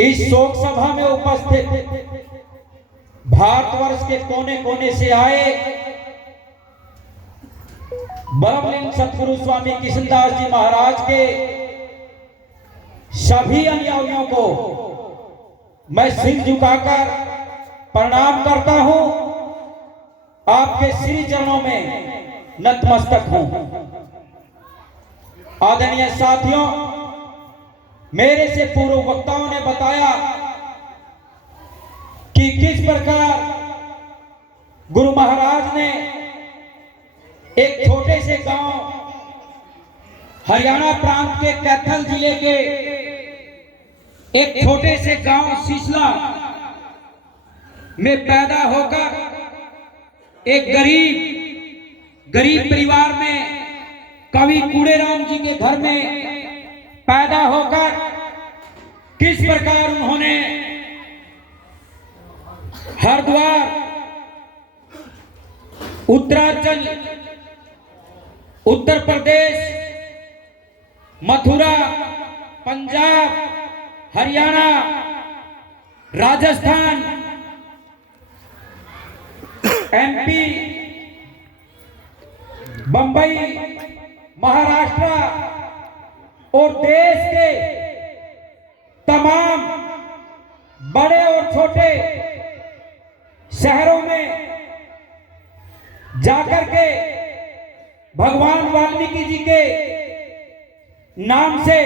इस शोक सभा में उपस्थित भारतवर्ष के कोने कोने से आए ब्रह्मलीन सतगुरु स्वामी कृष्णदास जी महाराज के सभी अनुयायियों को मैं सिर झुकाकर प्रणाम करता हूं। आपके श्री चरणों में नतमस्तक हूं। आदरणीय साथियों, मेरे से पूर्व वक्ताओं ने बताया कि किस प्रकार गुरु महाराज ने एक छोटे से गांव हरियाणा प्रांत के कैथल जिले के एक छोटे से गांव सिसला में पैदा होकर एक गरीब परिवार में कवि कूड़ेराम जी के घर में पैदा होकर किस प्रकार उन्होंने हरिद्वार, उत्तरांचल, उत्तर प्रदेश, मथुरा, पंजाब, हरियाणा, राजस्थान, एमपी, बंबई, महाराष्ट्र और देश के तमाम बड़े और छोटे शहरों में जाकर के भगवान वाल्मीकि जी के नाम से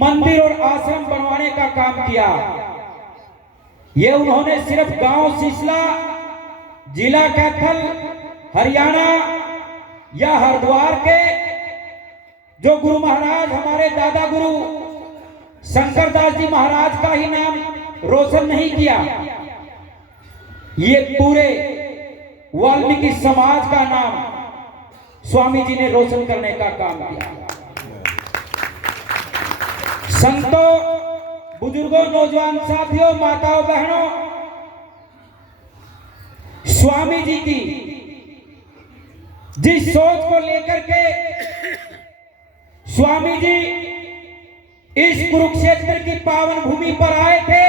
मंदिर और आश्रम बनवाने का काम किया। ये उन्होंने सिर्फ गांव सिसला, जिला कैथल, हरियाणा या हरिद्वार के जो गुरु महाराज हमारे दादा गुरु शंकरदास जी महाराज का ही नाम रोशन नहीं किया, ये पूरे वाल्मीकि समाज का नाम स्वामी जी ने रोशन करने का काम किया। संतों, बुजुर्गों, नौजवान साथियों, माताओं, बहनों, स्वामी जी की जिस सोच को लेकर के स्वामी जी इस कुरुक्षेत्र की पावन भूमि पर आए थे,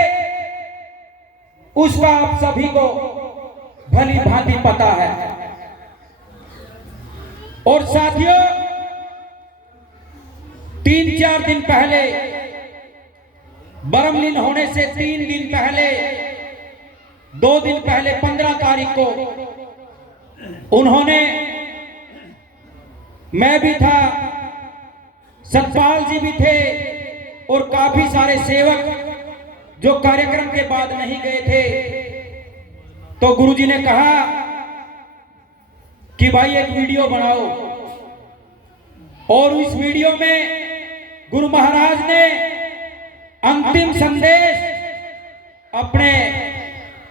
उसका आप सभी को भली भांति पता है। और साथियों, 3-4 दिन पहले, ब्रह्मलीन होने से 3 दिन पहले, 2 दिन पहले 15 तारीख को उन्होंने, मैं भी था, सतपाल जी भी थे और काफी सारे सेवक जो कार्यक्रम के बाद नहीं गए थे, तो गुरुजी ने कहा कि भाई एक वीडियो बनाओ, और इस वीडियो में गुरु महाराज ने अंतिम संदेश अपने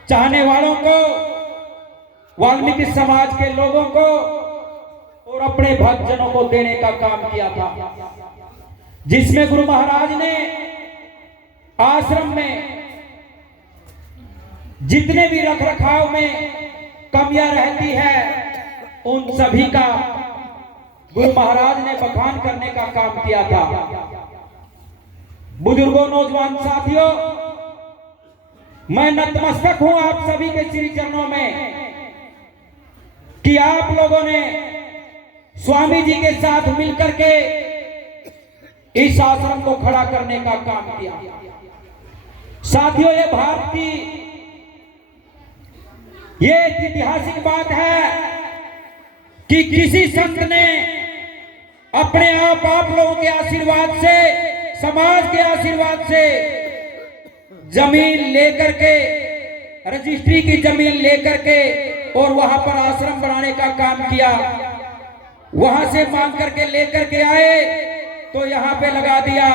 चाहने वालों को, वाल्मीकि समाज के लोगों को और अपने भक्तजनों को देने का काम किया था, जिसमें गुरु महाराज ने आश्रम में जितने भी रखरखाव में कमियां रहती है, उन सभी का गुरु महाराज ने बखान करने का काम किया था। बुजुर्गों, नौजवान साथियों, मैं नतमस्तक हूं आप सभी के श्री चरणों में कि आप लोगों ने स्वामी जी के साथ मिलकर के इस आश्रम को खड़ा करने का काम किया। साथियों, ये भारत की ये ऐतिहासिक बात है कि किसी संत ने अपने आप लोगों के आशीर्वाद से, समाज के आशीर्वाद से जमीन लेकर के, रजिस्ट्री की जमीन लेकर के और वहां पर आश्रम बनाने का काम किया। वहां से मांग करके लेकर के आए तो यहां पे लगा दिया,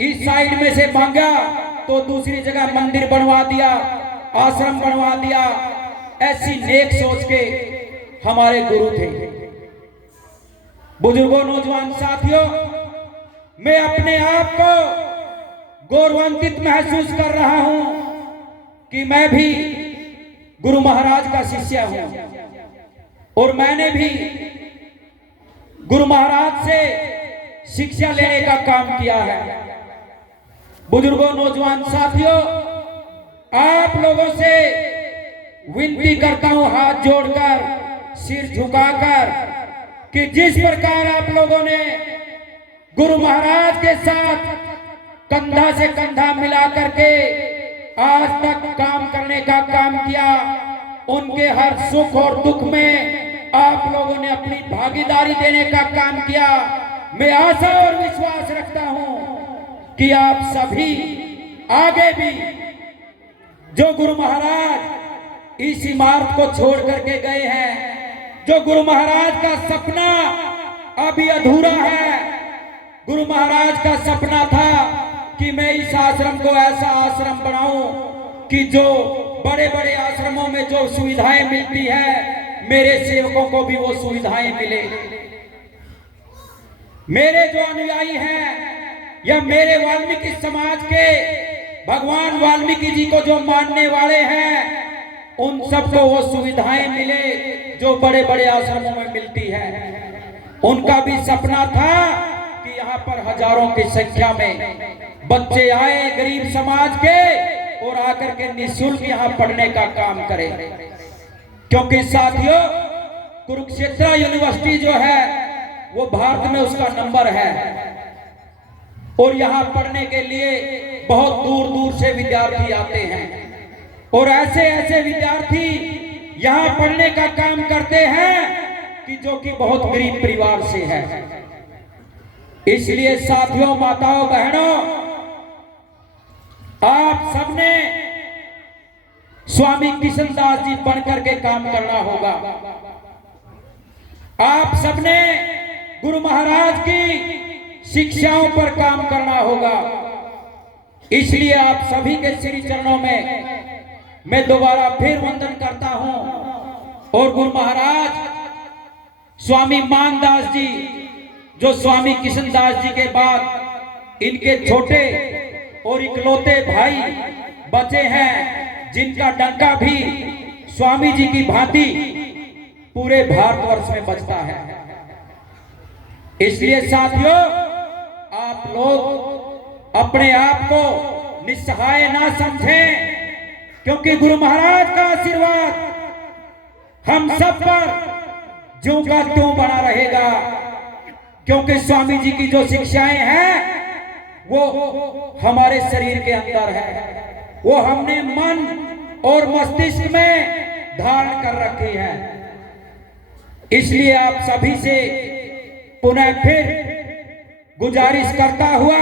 इस साइड में से मांगा तो दूसरी जगह मंदिर बनवा दिया, आश्रम बनवा दिया। ऐसी नेक सोच के हमारे गुरु थे। बुजुर्गों, नौजवान साथियों, मैं अपने आप को गौरवान्वित महसूस कर रहा हूं कि मैं भी गुरु महाराज का शिष्य हूं और मैंने भी गुरु महाराज से शिक्षा लेने का काम किया है। बुजुर्गों, नौजवान साथियों, आप लोगों से विनती करता हूं हाथ जोड़कर, सिर झुकाकर, कि जिस प्रकार आप लोगों ने गुरु महाराज के साथ कंधा से कंधा मिला करके आज तक काम करने का काम किया, उनके हर सुख और दुख में आप लोगों ने अपनी भागीदारी देने का काम किया। मैं आशा और विश्वास रखता हूं कि आप सभी आगे भी, जो गुरु महाराज इस इमारत को छोड़ करके गए हैं, जो गुरु महाराज का सपना अभी अधूरा है, गुरु महाराज का सपना था कि मैं इस आश्रम को ऐसा आश्रम बनाऊं कि जो बड़े बड़े आश्रमों में जो सुविधाएं मिलती है, मेरे सेवकों को भी वो सुविधाएं मिले। मेरे जो अनुयायी हैं या मेरे वाल्मीकि समाज के भगवान वाल्मीकि जी को जो मानने वाले हैं, उन सबको वो सुविधाएं मिले जो बड़े बड़े आश्रमों में मिलती है। उनका भी सपना था कि यहाँ पर हजारों की संख्या में बच्चे आए गरीब समाज के और आकर के निःशुल्क यहाँ पढ़ने का काम करें। क्योंकि साथियों, कुरुक्षेत्र यूनिवर्सिटी जो है वो भारत में उसका नंबर है और यहाँ पढ़ने के लिए बहुत दूर दूर से विद्यार्थी आते हैं और ऐसे ऐसे विद्यार्थी यहाँ पढ़ने का काम करते हैं कि जो कि बहुत गरीब परिवार से है। इसलिए साथियों, माताओं, बहनों, आप सबने स्वामी किशनदास जी बनकर के काम करना होगा। आप सबने गुरु महाराज की शिक्षाओं पर काम करना होगा। इसलिए आप सभी के श्री चरणों में मैं दोबारा फिर वंदन करता हूं और गुरु महाराज स्वामी मानदास जी, जो स्वामी किशनदास जी के बाद इनके छोटे और इकलौते भाई बचे हैं, जिनका डंका भी स्वामी जी की भांति पूरे भारतवर्ष में बजता है। इसलिए साथियों, आप लोग अपने आप को निस्सहाय ना समझें, क्योंकि गुरु महाराज का आशीर्वाद हम सब पर ज्यों का त्यों बना रहेगा। क्योंकि स्वामी जी की जो शिक्षाएं हैं वो हमारे शरीर के अंदर है, वो हमने मन और मस्तिष्क में धारण कर रखी है। इसलिए आप सभी से पुनः फिर गुजारिश करता हुआ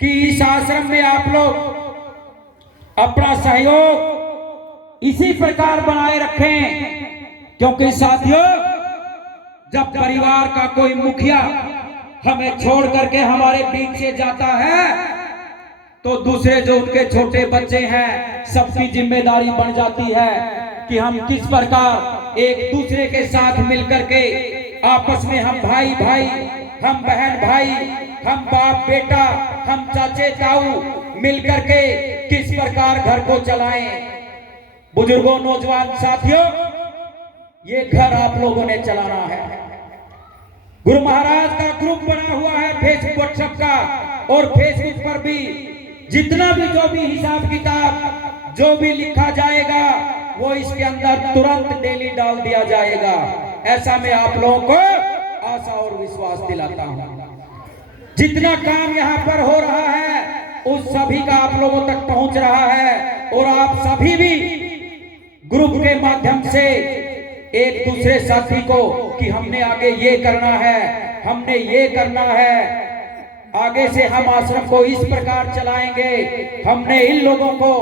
कि इस आश्रम में आप लोग अपना सहयोग इसी प्रकार बनाए रखें। क्योंकि साथियों, जब परिवार का कोई मुखिया हमें छोड़ करके हमारे बीच से जाता है, तो दूसरे जो उनके छोटे बच्चे हैं, सबकी जिम्मेदारी बन जाती है कि हम किस प्रकार एक दूसरे के साथ मिलकर के आपस में हम भाई भाई, हम बहन भाई, हम बाप बेटा, हम चाचे ताऊ मिलकर के किस प्रकार घर को चलाएं। बुजुर्गों, नौजवान साथियों, ये घर आप लोगों ने चलाना है। गुरु महाराज का ग्रुप बना हुआ है फेसबुक, व्हाट्सएप का, और फेसबुक पर भी जितना भी जो भी हिसाब किताब जो भी लिखा जाएगा वो इसके अंदर तुरंत डेली डाल दिया जाएगा। ऐसा मैं आप लोगों को आशा और विश्वास दिलाता हूं। जितना काम यहाँ पर हो रहा है उस सभी का आप लोगों तक पहुंच रहा है और आप सभी भी ग्रुप के माध्यम से एक दूसरे साथी को कि हमने आगे ये करना है, हमने ये करना है, आगे से हम आश्रम को इस प्रकार चलाएंगे, हमने इन लोगों को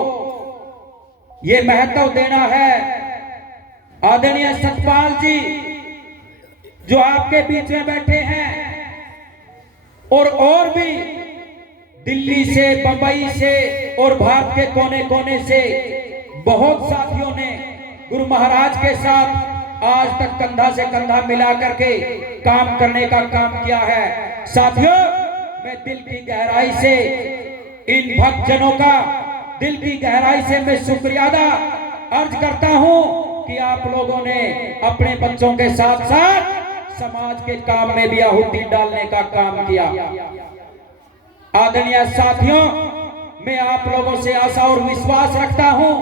ये महत्व देना है। आदरणीय सतपाल जी जो आपके बीच में बैठे हैं और भी दिल्ली से, बंबई से और भारत के कोने कोने से बहुत साथियों ने गुरु महाराज के साथ आज तक कंधा से कंधा मिला करके काम करने का काम किया है। साथियों, मैं दिल की गहराई से इन भक्तजनों का दिल की गहराई से मैं शुक्रिया अदा अर्ज करता हूं कि आप लोगों ने अपने बच्चों के साथ साथ समाज के काम में भी आहुति डालने का काम किया। आदरणीय साथियों, मैं आप लोगों से आशा और विश्वास रखता हूं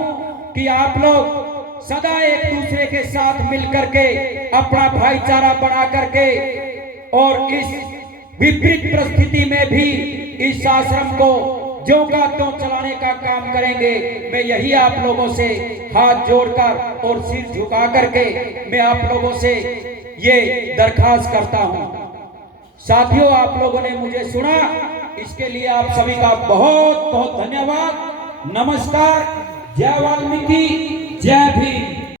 कि आप लोग सदा एक दूसरे के साथ मिलकर के अपना भाईचारा बना करके और इस विपरीत परिस्थिति में भी इस आश्रम को ज्यों का त्यों चलाने का काम करेंगे। मैं यही आप लोगों से हाथ जोड़कर और सिर झुका करके मैं आप लोगों से ये दरखास्त करता हूं। साथियों, आप लोगों ने मुझे सुना, इसके लिए आप सभी का बहुत बहुत धन्यवाद। नमस्कार। जय वाल्मीकि, जय भीम।